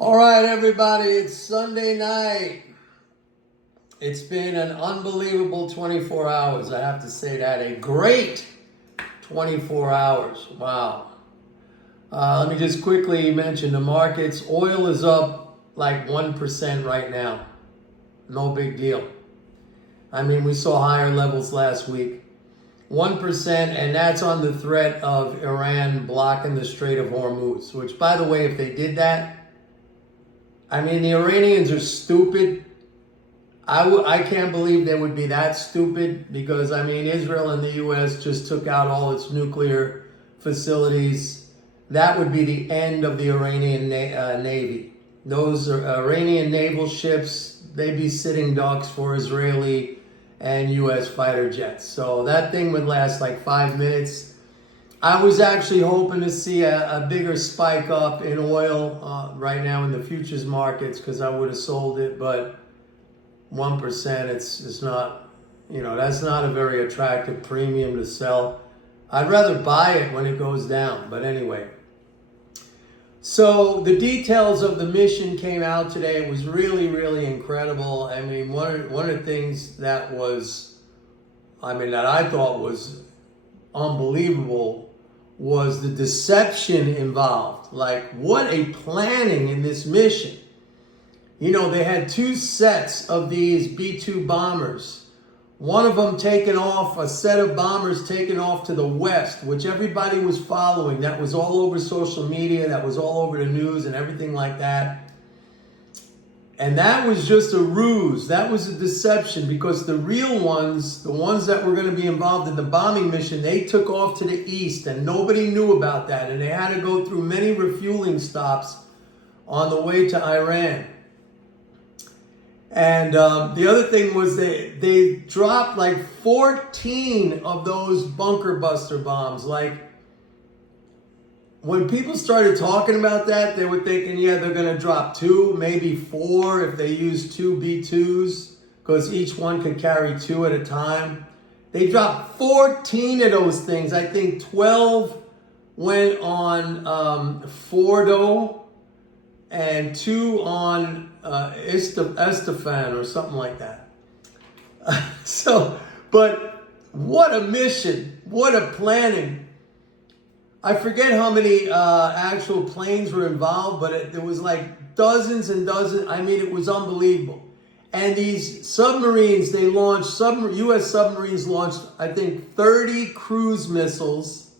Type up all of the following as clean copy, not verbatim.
All right, everybody, it's Sunday night. It's been an unbelievable 24 hours. I have to say that. A great 24 hours. Wow. Let me just quickly mention the markets. Oil is up like 1% right now. No big deal. I mean, we saw higher levels last week. 1%, and that's on the threat of Iran blocking the Strait of Hormuz, which, by the way, if they did that, I mean, the Iranians are stupid. I can't believe they would be that stupid because, I mean, Israel and the U.S. just took out all its nuclear facilities. That would be the end of the Iranian Navy. Those Iranian naval ships, they'd be sitting ducks for Israeli and U.S. fighter jets. So that thing would last like 5 minutes. I was actually hoping to see a bigger spike up in oil right now in the futures markets because I would have sold it, but 1%, it's not, that's not a very attractive premium to sell. I'd rather buy it when it goes down, but anyway. So the details of the mission came out today. It was really, really incredible. I mean, one of the things that I thought was unbelievable was the deception involved. Like, what a planning in this mission. They had 2 sets of these B-2 bombers. One of them taken off, a set of bombers taken off to the west, which everybody was following. That was all over social media. That was all over the news and everything like that. And that was just a ruse. That was a deception because the real ones, the ones that were going to be involved in the bombing mission, they took off to the east and nobody knew about that. And they had to go through many refueling stops on the way to Iran. And the other thing was they dropped like 14 of those bunker buster bombs. Like, when people started talking about that, they were thinking, yeah, they're going to drop 2, maybe 4 if they use 2 B-2s, because each one could carry 2 at a time. They dropped 14 of those things. I think 12 went on Fordo and 2 on Estefan or something like that. But what a mission. What a planning. I forget how many actual planes were involved, but there was like dozens and dozens. I mean, it was unbelievable. And these submarines, they launched, U.S. submarines launched, I think, 30 cruise missiles.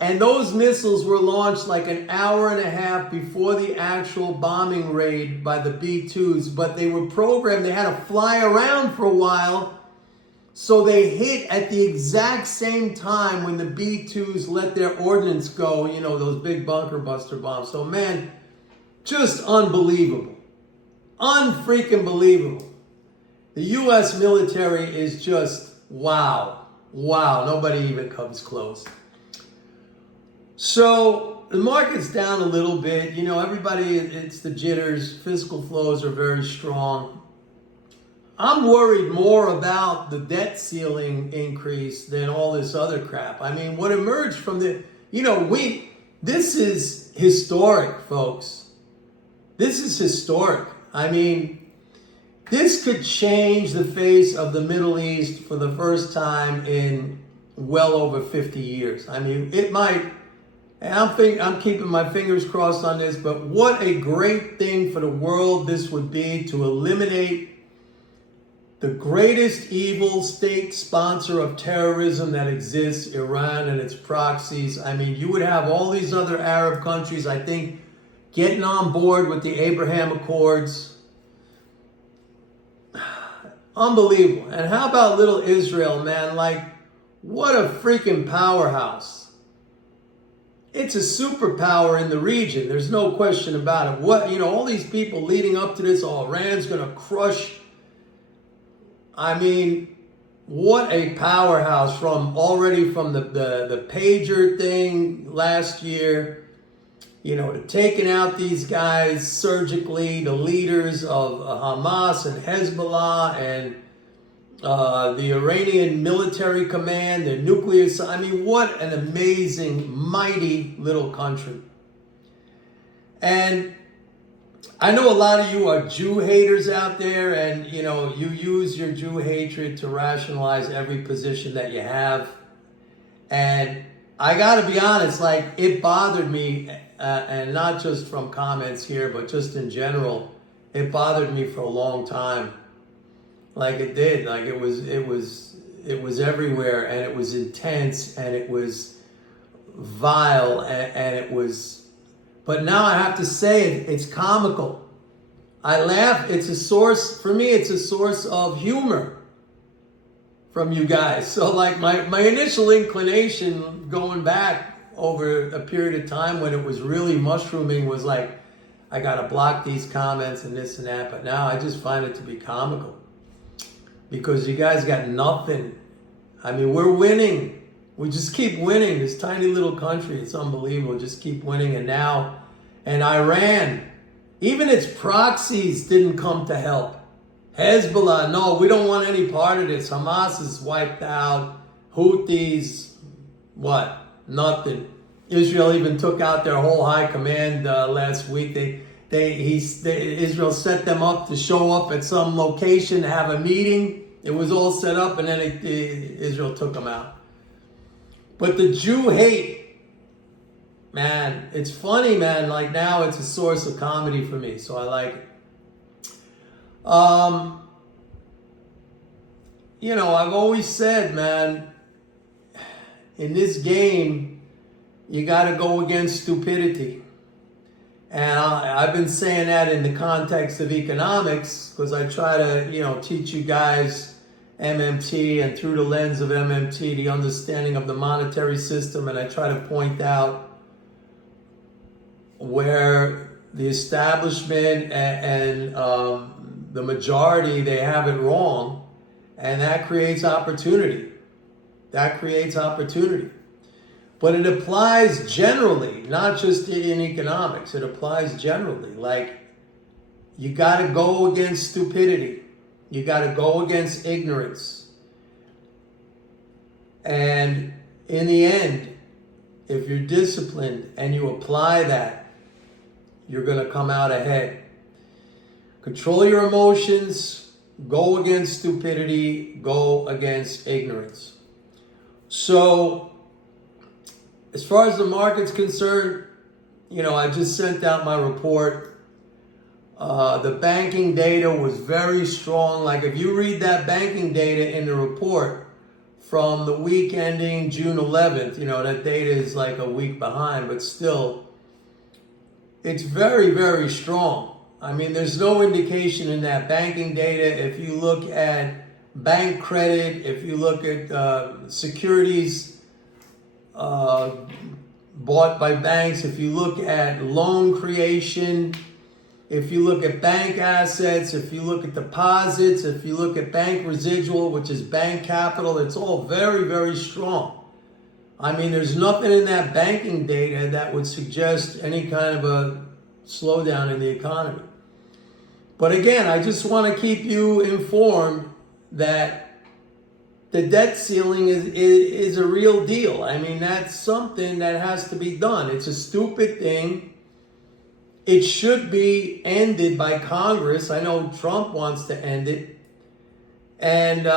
And those missiles were launched like an hour and a half before the actual bombing raid by the B-2s. But they were programmed, they had to fly around for a while. So they hit at the exact same time when the B-2s let their ordnance go, those big bunker buster bombs. So, man, just unbelievable. Unfreaking believable. The U.S. military is just wow. Wow, nobody even comes close. So the market's down a little bit. Everybody, it's the jitters. Fiscal flows are very strong. I'm worried more about the debt ceiling increase than all this other crap. I mean, what emerged from this is historic, folks. This is historic. I mean, this could change the face of the Middle East for the first time in well over 50 years. I mean, it might, and I'm keeping my fingers crossed on this, but what a great thing for the world this would be to eliminate the greatest evil state sponsor of terrorism that exists, Iran and its proxies. I mean, you would have all these other Arab countries, I think, getting on board with the Abraham Accords. Unbelievable. And how about little Israel, man? Like, what a freaking powerhouse. It's a superpower in the region. There's no question about it. All these people leading up to this, Iran's going to crush. I mean, what a powerhouse from the pager thing last year, to taking out these guys surgically, the leaders of Hamas and Hezbollah and the Iranian military command, the nuclear. I mean, what an amazing, mighty little country. And I know a lot of you are Jew haters out there, and you know, you use your Jew hatred to rationalize every position that you have. And I gotta be honest, like, it bothered me, and not just from comments here, but just in general, it bothered me for a long time. Like it did, like it was everywhere, and it was intense, and it was vile, and it was. But now I have to say it's comical. I laugh. It's a source, for me, it's a source of humor from you guys. So like my initial inclination going back over a period of time when it was really mushrooming was like, I gotta block these comments and this and that. But now I just find it to be comical. Because you guys got nothing. I mean, we're winning. We just keep winning. This tiny little country, it's unbelievable. Just keep winning. And now, and Iran, even its proxies didn't come to help. Hezbollah, no, we don't want any part of this. Hamas is wiped out. Houthis, what? Nothing. Israel even took out their whole high command last week. Israel set them up to show up at some location to have a meeting. It was all set up, and then Israel took them out. But the Jew hate, man, it's funny, man. Like now it's a source of comedy for me, so I like it. You know, I've always said, man, in this game, you got to go against stupidity. And I've been saying that in the context of economics, because I try to, you know, teach you guys MMT, and through the lens of MMT, the understanding of the monetary system, and I try to point out where the establishment and the majority, they have it wrong, and that creates opportunity. That creates opportunity. But it applies generally, not just in economics. It applies generally. Like, you got to go against stupidity. You got to go against ignorance. And in the end, if you're disciplined and you apply that, you're going to come out ahead. Control your emotions. Go against stupidity. Go against ignorance. So, as far as the market's concerned, you know, I just sent out my report. The banking data was very strong. Like if you read that banking data in the report from the week ending June 11th, you know, that data is like a week behind, but still, it's very, very strong. I mean, there's no indication in that banking data. If you look at bank credit, if you look at securities bought by banks, if you look at loan creation, if you look at bank assets, if you look at deposits, if you look at bank residual, which is bank capital, it's all very, very strong. I mean, there's nothing in that banking data that would suggest any kind of a slowdown in the economy. But again, I just want to keep you informed that the debt ceiling is a real deal. I mean, that's something that has to be done. It's a stupid thing. It should be ended by Congress. I know Trump wants to end it. And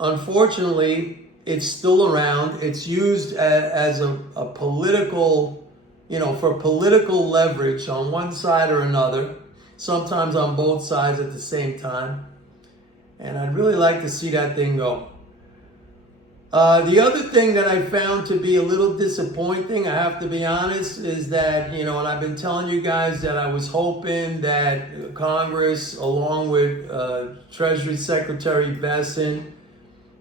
unfortunately, it's still around. It's used as a political, you know, for political leverage on one side or another, sometimes on both sides at the same time. And I'd really like to see that thing go. The other thing that I found to be a little disappointing, I have to be honest, is that, you know, and I've been telling you guys that I was hoping that Congress, along with Treasury Secretary Besson,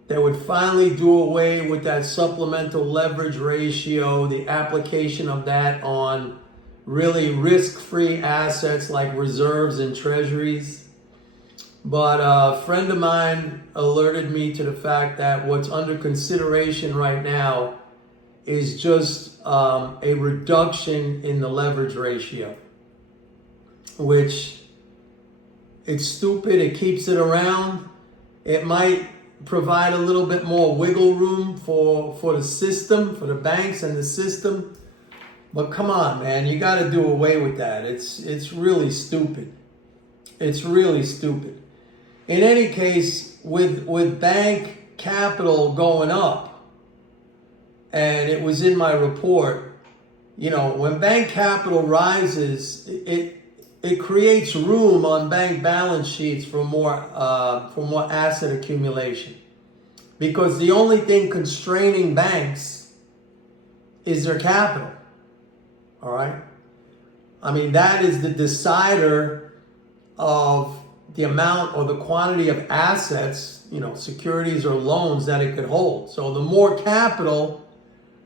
they would finally do away with that supplemental leverage ratio, the application of that on really risk-free assets like reserves and treasuries. But a friend of mine alerted me to the fact that what's under consideration right now is just a reduction in the leverage ratio, which it's stupid. It keeps it around. It might provide a little bit more wiggle room for the system, for the banks and the system. But come on, man, you got to do away with that. It's really stupid. It's really stupid. In any case, with bank capital going up, and it was in my report, you know, when bank capital rises, it creates room on bank balance sheets for more asset accumulation. Because the only thing constraining banks is their capital. All right? I mean, that is the decider of the amount or the quantity of assets, you know, securities or loans that it could hold. So the more capital,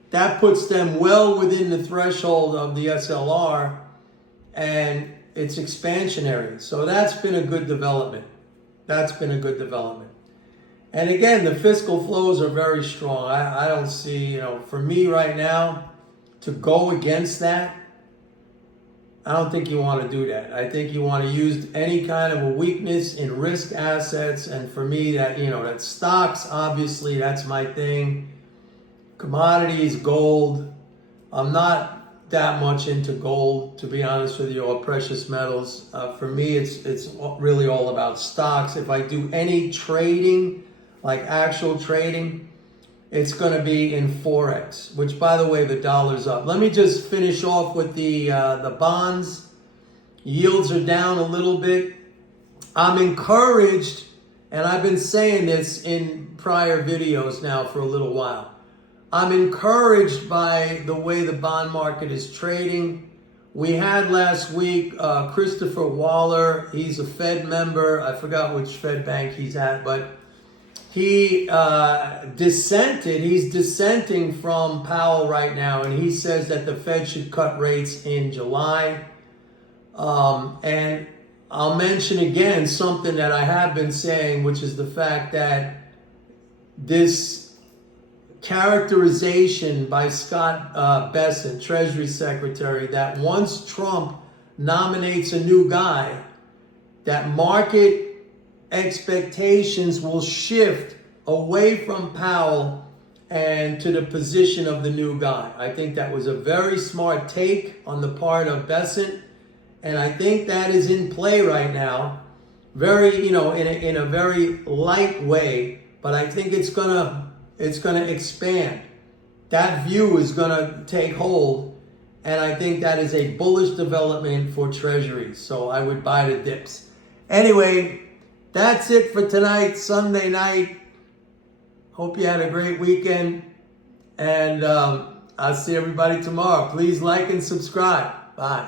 that puts them well within the threshold of the SLR, and it's expansionary. So that's been a good development. That's been a good development. And again, the fiscal flows are very strong. I don't see, you know, for me right now, to go against that, I don't think you want to do that. I think you want to use any kind of a weakness in risk assets. And for me, that, you know, that stocks, obviously, that's my thing. Commodities, gold. I'm not that much into gold, to be honest with you, or precious metals. For me, it's really all about stocks. If I do any trading, like actual trading, it's going to be in Forex, which, by the way, the dollar's up. Let me just finish off with the bonds. Yields are down a little bit. I'm encouraged, and I've been saying this in prior videos now for a little while. I'm encouraged by the way the bond market is trading. We had last week Christopher Waller. He's a Fed member. I forgot which Fed bank he's at, but he dissented. He's dissenting from Powell right now, and he says that the Fed should cut rates in July. And I'll mention again something that I have been saying, which is the fact that this characterization by Scott Bessent, Treasury Secretary, that once Trump nominates a new guy, that market expectations will shift away from Powell and to the position of the new guy. I think that was a very smart take on the part of Bessent, and I think that is in play right now, very, you know, in a very light way, but I think it's gonna expand. That view is gonna take hold, and I think that is a bullish development for treasuries. So I would buy the dips. Anyway, that's it for tonight, Sunday night. Hope you had a great weekend. And I'll see everybody tomorrow. Please like and subscribe. Bye.